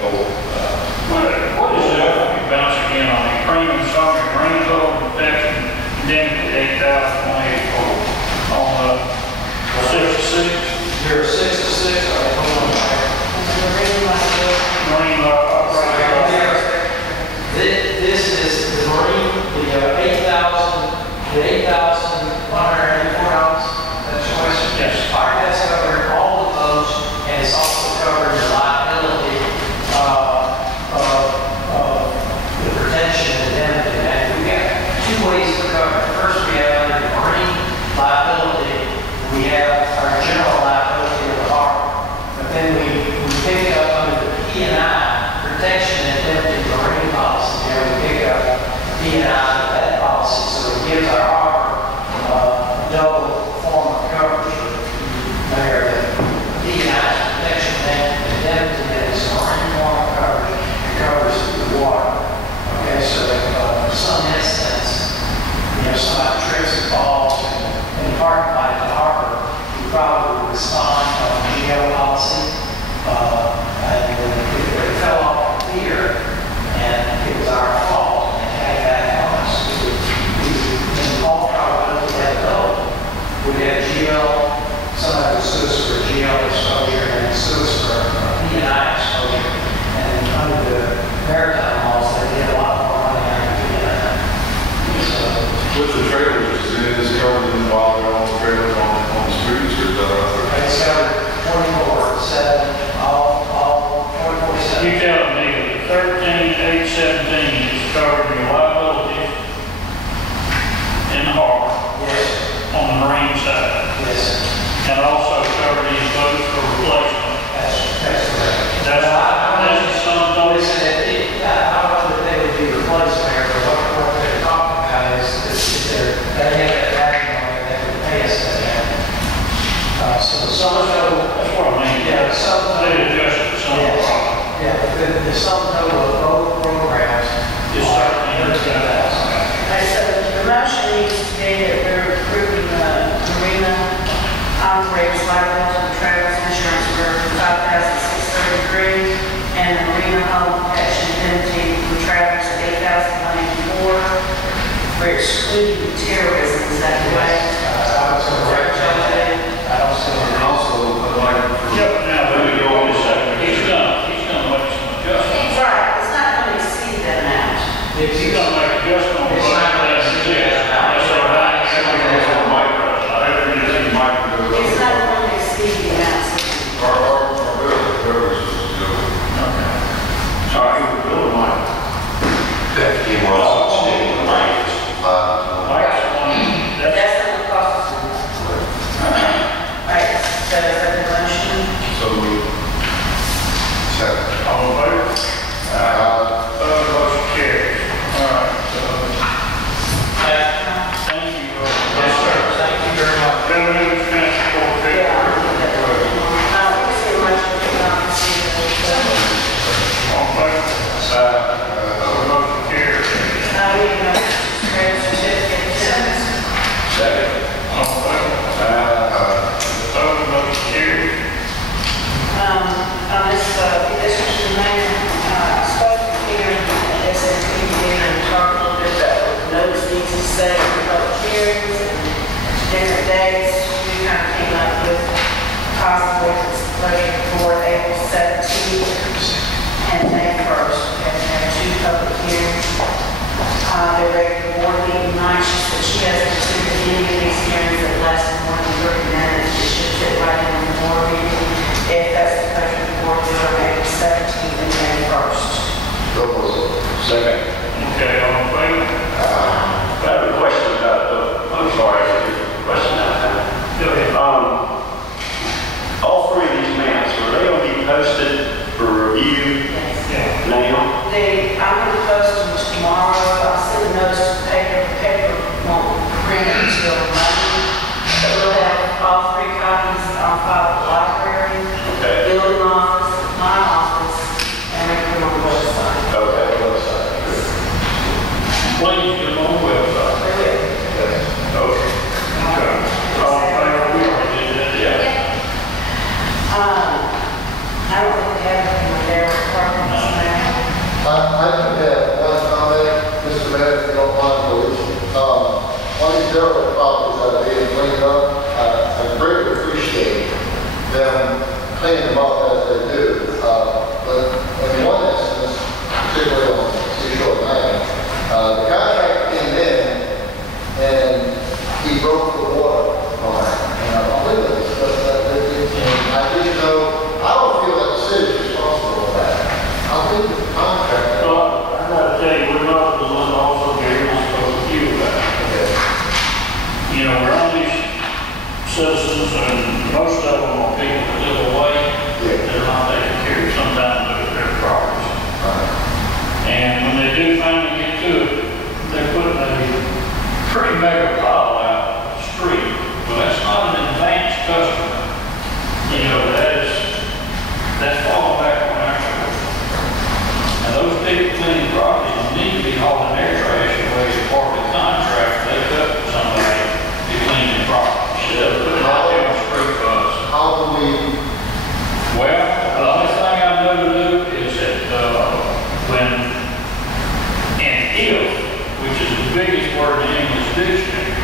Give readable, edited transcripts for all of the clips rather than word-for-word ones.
What is it? Bounce again on the premium, some green total protection, indemnity 8,184 on the 6 to 6. You're 6 to 6. This is the marine, the 8,184. That's your question? Yes. All right, that's covering all of those, and it's also covering the liability the protection and indemnity. And we got two ways to cover it. First, we have under the marine liability, we have our general liability of the harbor. But then we pick up under the P&I protection and indemnity marine policy. There we pick up P&I of that policy, so it gives our harbor double form of coverage. There, the P&I protection and indemnity is marine form of coverage and covers the water. Okay, so in some instance, somebody trips and falls in the parking lot at the harbor, we probably would respond on a GL policy. And if they fell off the pier and it was our fault and had that on us, in all probability that we'd have GL, somebody would sue us for GL exposure and then sue us for P&I exposure. And under the maritime laws, they get a lot more money out of P&I. So, with the trailers, is any of this covered in while they're on the trailers on the streets, or is that other? it's covered 24/7, all 24/7. You telling me that 13,817 is covered in liability in the harbor Yes, on the marine side, yes, and also covered in boats for replacement. that's correct. That's some notice. Listen, I don't know that they would be replaced there, but what they're talking about is they have that backing on it that would pay us that. So the sum total, That's what I mean. yeah, the sum They total, adjusted some Yes. problem. yeah, the sum total of both programs Is is 13,000. Okay, so the motion needs to be that we're approving the marina operators liability and travel insurance for $5,633 and the marina home protection indemnity for travelers at $8,184. We're excluding terrorism, is that correct? I don't see And also, Yep, now, let me go on a second. He's gonna make some adjustments. Right, it's not going to exceed that amount. If He's gonna make adjustments. It's not gonna exceed that amount. Yes, sir. everything's on micro. Everything's micro. It's not going to exceed the amount. Our bill covers, All right, we're building mine. That came also extending the range. Mike's one, that's, That's going to cost us. Right, so is that the motion? so all in favor? Motion carries. All right, thank you. Yes, sir. Thank you very much. Revenue expense report. All in favor? Motion carries. Second. All in favor? Motion carries. On this, this was the mayor, spoke here at SSPD and talked a little bit about notice needs to say public hearings and different dates. We kind of came up with possibly this budget for April 17th and May 1st. We have to have two public hearings. The regular board meeting night, she said she hasn't attended any of these hearings that last more than 30 minutes. It should fit right in the board meeting. If that's the pleasure of the board, do it on April 17th and May 1st. Second. Okay, all in favor? I have a question about I'm sorry, I have a question now. Go ahead. All three I do have one comment, Mr. Mayor, if you don't mind, please. On these derelict properties that are being cleaned up, I greatly appreciate them cleaning them up as they do. But in one instance, particularly on Seashore Lane, the contractor came in and he broke the water line. And I believe it, but I didn't know, I don't feel that the city is responsible for that. I think the contractor. Well, I gotta tell you, we're not the one also very supposed to feel that. You know, we're only citizens, and most of them are people that live away. They're not taking care of sometimes of their properties. And when they do finally get to it, they're putting a pretty mega pile out the street. Well, that's not an advanced customer. You know, that's falling back on our shoulders. And those people cleaning properties need to be hauling their trash away as part of the contract they cut with somebody to clean the property. Instead of putting it out there on the street for us. How do we? Well, the only thing I know to do is that when and if, which is the biggest word in English dictionary,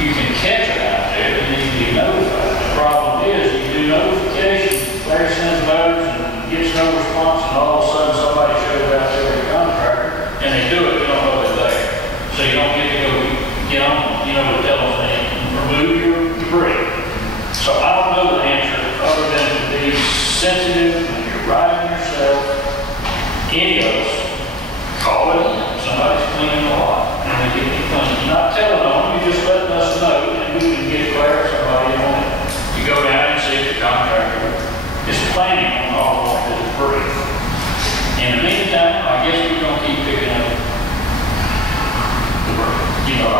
you can catch it out there, then you need to be notified. The problem is, you do notification, Larry sends letters and gets no response, and all of a sudden somebody shows out there with a contractor, and they do it, you don't know they're there. So you don't get to go, you know, to tell them, remove your debris. So I don't know the answer other than to be sensitive when you're riding yourself. Any of us, call it in. Somebody's cleaning the lot, and we get it clean. You're not telling them, you're just letting us know, and we can get clear somebody on it. You go down and see if the contractor is planning on all of this debris. In the meantime, I guess we're going to keep picking up debris. You know,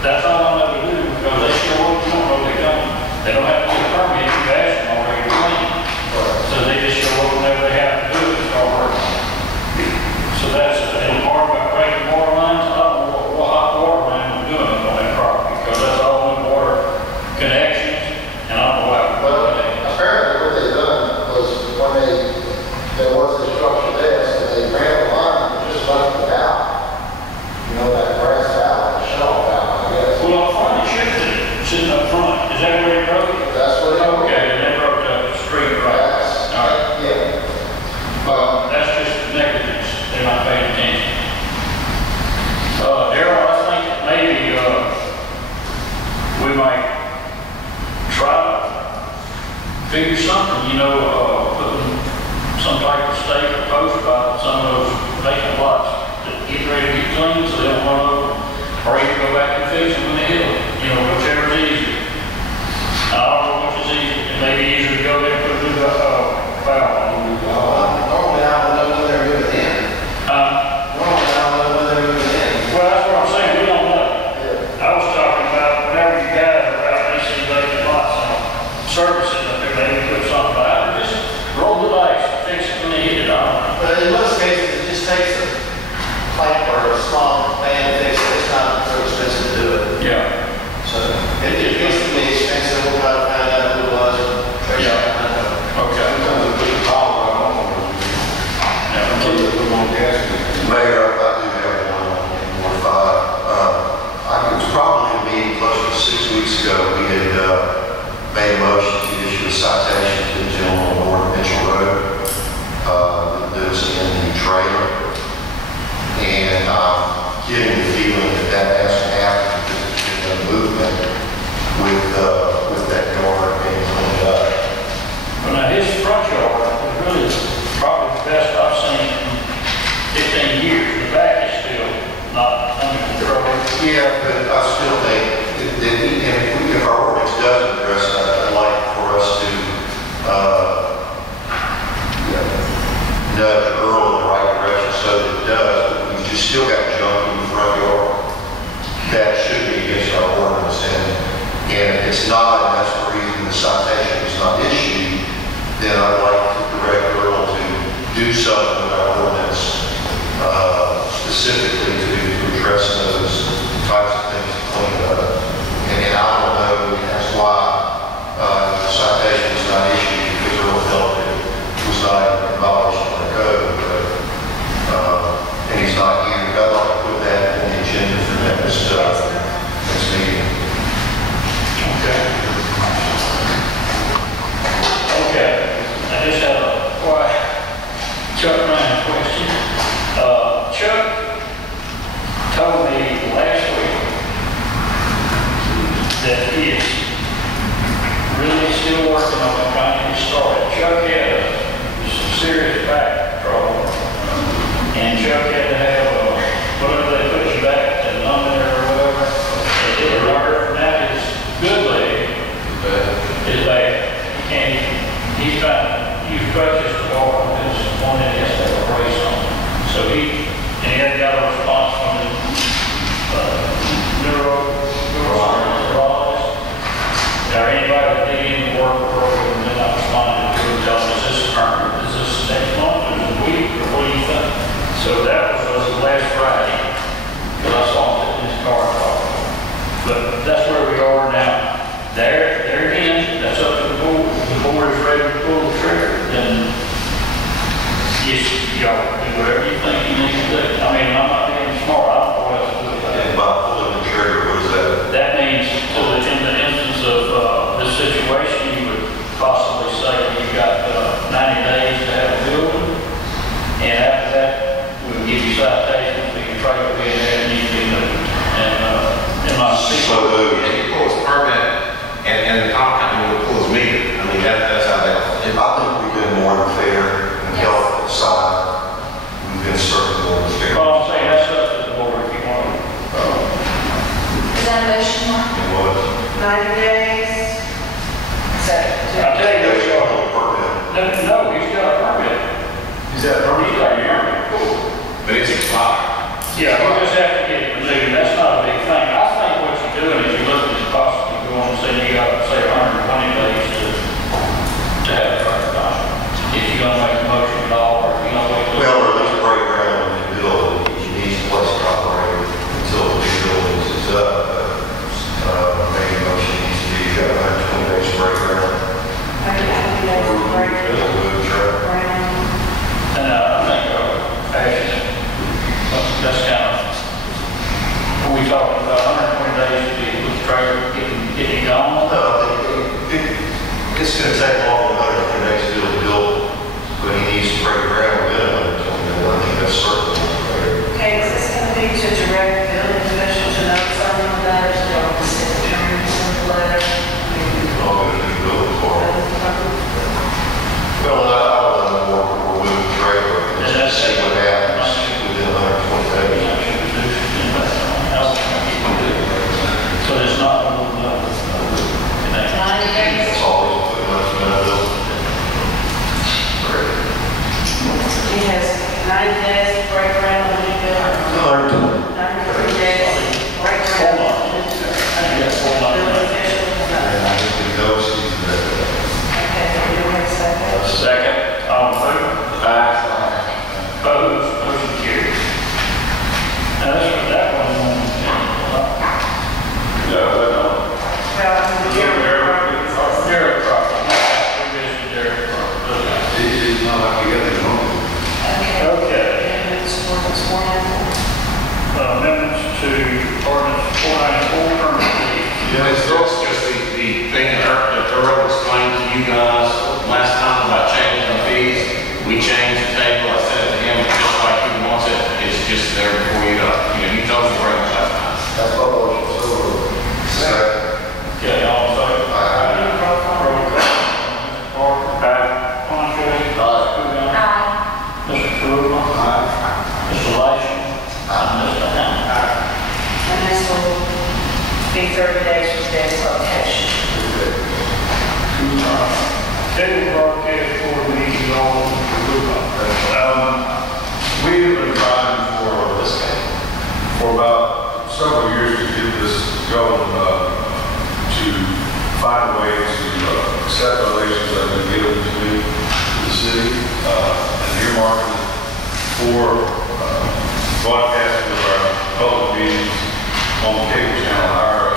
that's all I know to do, because they show up, you don't know they don't. They don't have to get a permit, you ask them already to clean. So they just show up whenever they have to do it, and start working. So that's and part about breaking water lines. I don't know what hot water line we're doing on that property, because that's all in water connections, and I don't know why. Well, apparently what they done was when there was a structure there, so they ran a line and just left it out. You know, that grass out, the shelf out, I guess. Well, up front, it should be sitting up front. Is that where it broke? That's what it was. Okay, and they broke up the street, right? All right. Yeah. That's just negligence. They're not paying attention. Darrell, I think that maybe we might try to figure something, putting some type of stake or post about some of those vacant lots that get ready to get clean so they don't run over, or even go back and fix them when they hit them, whichever is easier. I don't know which is easier. It may be easier to go there and put a new valve on. Normally, I don't know when they're moving in. Normally, I don't know when they're moving in. Well, that's what I'm saying, we don't know. I was talking about whenever you guys are out, they see vacant lots and services up there, maybe put something out, or just roll the dice, fix it when they hit it on. But in most cases, it just takes a pipe or a small man to fix it. It's not so expensive to do it. Yeah. So it gets to be expensive. We'll try to find out who it was. Okay. Sometimes they put a pile right on them. Put them on gas. Mayor, I do have one more five. It was probably a meeting close to 6 weeks ago. We had made a motion to issue a citation to the gentleman on North Mitchell Road that lives in the trailer. And I'm getting the feeling that that has to happen because there's been a movement with that yard being cleaned up. Well, now his front yard is really probably the best I've seen in 15 years. The back is still not under control. Yeah, but I still think that if our ordinance does address that, I'd like for us to nudge Earl in the right direction so that it does, but we've just still got junk in the front yard. That should be against our ordinance, and if it's not, and that's the reason the citation was not issued, then I'd like to direct Earl to do something with our ordinance specifically to address those types of things to clean it up. And I don't know, that's why the citation was not issued, because Earl felt it was not abolished in the code. But yard on his one that he has to have a race on. So he hadn't got a response from his neurologist. Or anybody that did any work or and they're not responding to him, telling us, is this current, is this next month, or is it a week, or what do you think? So that was last Friday, because I saw him in his car. But that's where we are now. There again, that's up to the board. If the board is ready to pull the trigger, then yes, y'all do whatever you think you need to do. I mean, I'm not being smart, I don't know what else to do with that. And by pulling the trigger, what is that? That means, so that in the instance of this situation, you would possibly say you've got 90 days to have a building, and after that, we'll give you citations, we can try to be in there and you can move. And in my So moved. And he pulls permit, and the power company will pull his meter. I mean, that's how they. If I think we've been more than fair and health side, we've been certainly more than fair. Well, I'm saying that's up to the board if you want to. Is that a motion, Mark? It was. 90 days. So, I'll tell you what, y'all. No, he's got a permit. Is that He's got a permit. Cool. But it's expired. Yeah, we just have to get it renewed. That's not a big thing. I think what you're doing is you're looking at possibly going and say you got, say, 120 days to have a fire contract. If you're going to make a motion at all, or if you're going to wait. Well, or at least break ground on the building, you need some place to operate until the new building is up. Maybe a motion needs to be, you got 120 days to break ground. I think that's great. Move the truck. And I think, actually, that's kind of, what we talking about, 120 days to be with the trailer getting gone. No, it's going to take longer than 120 days to build a building, but he needs to break ground within 120 days. I think that's certainly fair. Okay, is this going to be to direct building official to note something on that, or still on the city attorney's letter? All going to be building for it. Well, we'll move the trailer and just see what happens within 120 days. So it's not a little, 90 days. It's always pretty much been a building. He has 90 days to break ground on the new building. 93 days, break ground on the new building official. And I think we know she's there. Okay, you want to say that? second, all in favor? Aye. Opposed, motion carries. Now, that's what that one, Well, I'm going to give Derek Crocker. We missed Derek Crocker. It's not like you got the number. Okay. Amendments, ordinance 194. Amendments to ordinance 494, permit fees. Yeah, it's just the thing that Earl explained to you guys last time about changing the fees. We changed the table. I said it to him, just like he wants it. It's just there before you go. You told me to bring it last time. That's my motion, so Second. Okay, all in favor? Roll call. Mr. Parker? Aye. Fontaine? Aye. Aye. Mr. Fruit? Aye. Mr. Laysham? Aye. Mr. Hamlin? And this will be 30 days from today's publication. Cable broadcast board meeting on We have been trying for about several years to get this going, to find a way to accept donations that have been given to the city, and earmarking it for broadcasting of our public meetings on the cable channel. Our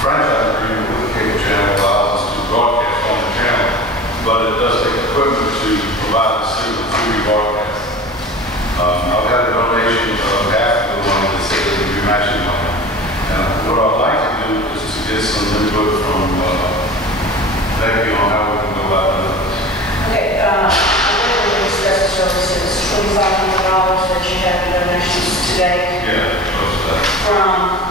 franchise agreement with the cable channel allows us to broadcast on the channel, but it does take equipment to provide the city with 3D broadcast. I've had a donation of half of the money that said it would be matching money. And what I'd like to do is to get some input from Becky on how we can go about doing this. Okay, I'm going to discuss the services, $2,500 that you have in donations today Yeah, close to that. from